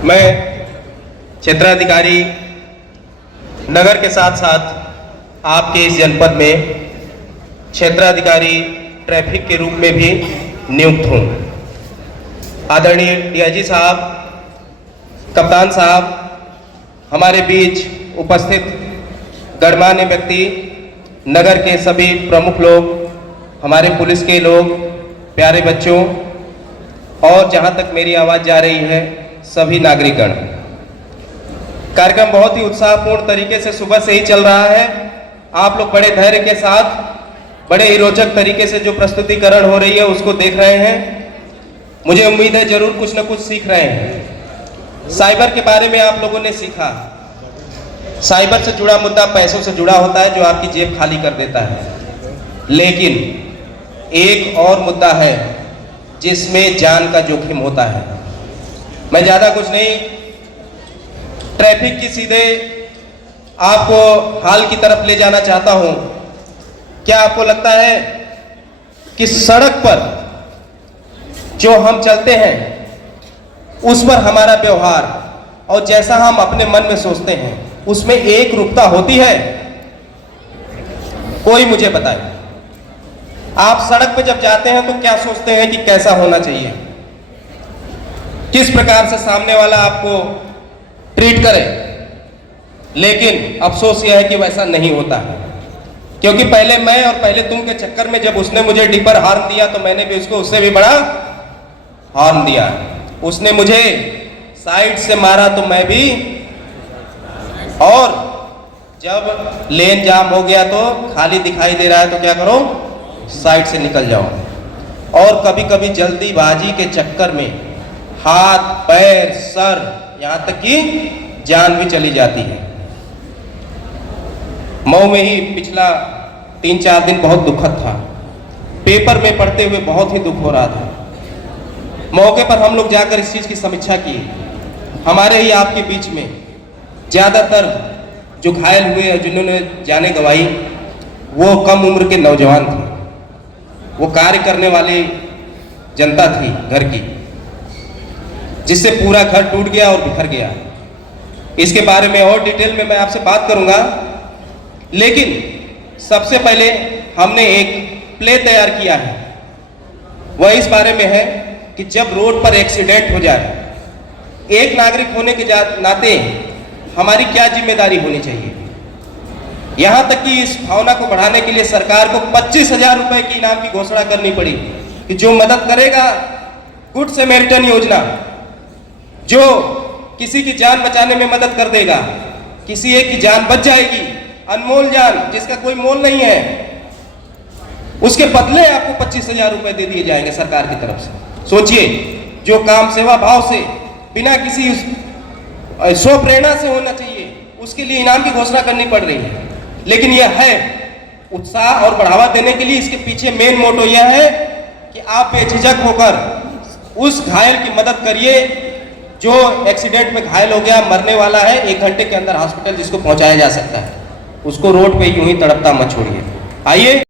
मैं क्षेत्राधिकारी नगर के साथ साथ आपके इस जनपद में क्षेत्राधिकारी ट्रैफिक के रूप में भी नियुक्त हूँ। आदरणीय डीआईजी साहब, कप्तान साहब, हमारे बीच उपस्थित गणमान्य व्यक्ति, नगर के सभी प्रमुख लोग, हमारे पुलिस के लोग, प्यारे बच्चों और जहां तक मेरी आवाज जा रही है सभी नागरिकगण, कार्यक्रम बहुत ही उत्साहपूर्ण तरीके से सुबह से ही चल रहा है। आप लोग बड़े धैर्य के साथ बड़े ही रोचक तरीके से जो प्रस्तुतिकरण हो रही है उसको देख रहे हैं। मुझे उम्मीद है जरूर कुछ न कुछ सीख रहे हैं। साइबर के बारे में आप लोगों ने सीखा। साइबर से जुड़ा मुद्दा पैसों से जुड़ा होता है जो आपकी जेब खाली कर देता है, लेकिन एक और मुद्दा है जिसमें जान का जोखिम होता है। मैं ज्यादा कुछ नहीं, ट्रैफिक की सीधे आपको हाल की तरफ ले जाना चाहता हूं। क्या आपको लगता है कि सड़क पर जो हम चलते हैं उस पर हमारा व्यवहार और जैसा हम अपने मन में सोचते हैं उसमें एक रूपता होती है? कोई मुझे बताए। आप सड़क पे जब जाते हैं तो क्या सोचते हैं कि कैसा होना चाहिए, किस प्रकार से सामने वाला आपको ट्रीट करे, लेकिन अफसोस यह है कि वैसा नहीं होता है। क्योंकि पहले मैं और पहले तुम के चक्कर में जब उसने मुझे डिपर हॉर्न दिया तो मैंने भी उसको उससे भी बड़ा हॉर्न दिया। उसने मुझे साइड से मारा तो मैं भी, और जब लेन जाम हो गया तो खाली दिखाई दे रहा है तो क्या करो, साइड से निकल जाओ। और कभी कभी जल्दीबाजी के चक्कर में हाथ, पैर, सर, यहां तक कि जान भी चली जाती है। मऊ में ही पिछला 3-4 दिन बहुत दुखद था। पेपर में पढ़ते हुए बहुत ही दुख हो रहा था। मौके पर हम लोग जाकर इस चीज की समीक्षा की। हमारे ही आपके बीच में ज्यादातर जो घायल हुए और जिन्होंने जाने गंवाई वो कम उम्र के नौजवान थे। वो कार्य करने वाली जनता थी घर की, जिससे पूरा घर टूट गया और बिखर गया। इसके बारे में और डिटेल में मैं आपसे बात करूंगा, लेकिन सबसे पहले हमने एक प्ले तैयार किया है। वह इस बारे में है कि जब रोड पर एक्सीडेंट हो जाए, एक नागरिक होने के नाते हमारी क्या जिम्मेदारी होनी चाहिए। यहां तक कि इस भावना को बढ़ाने के लिए सरकार को 25,000 रुपए की इनाम की घोषणा करनी पड़ी कि जो मदद करेगा, गुड सैमरिटन योजना, जो किसी की जान बचाने में मदद कर देगा, किसी एक की जान बच जाएगी, अनमोल जान जिसका कोई मोल नहीं है, उसके बदले आपको 25,000 रुपए दे दिए जाएंगे सरकार की तरफ से। सोचिए, जो काम सेवा भाव से बिना किसी स्व प्रेरणा से होना चाहिए उसके लिए इनाम की घोषणा करनी पड़ रही है। लेकिन यह है उत्साह और बढ़ावा देने के लिए। इसके पीछे मेन मोटो यह है कि आप बेझिझक होकर उस घायल की मदद करिए जो एक्सीडेंट में घायल हो गया, मरने वाला है, 1 घंटे के अंदर हॉस्पिटल जिसको पहुंचाया जा सकता है, उसको रोड पे यूं ही तड़पता मत छोड़िए। आइए।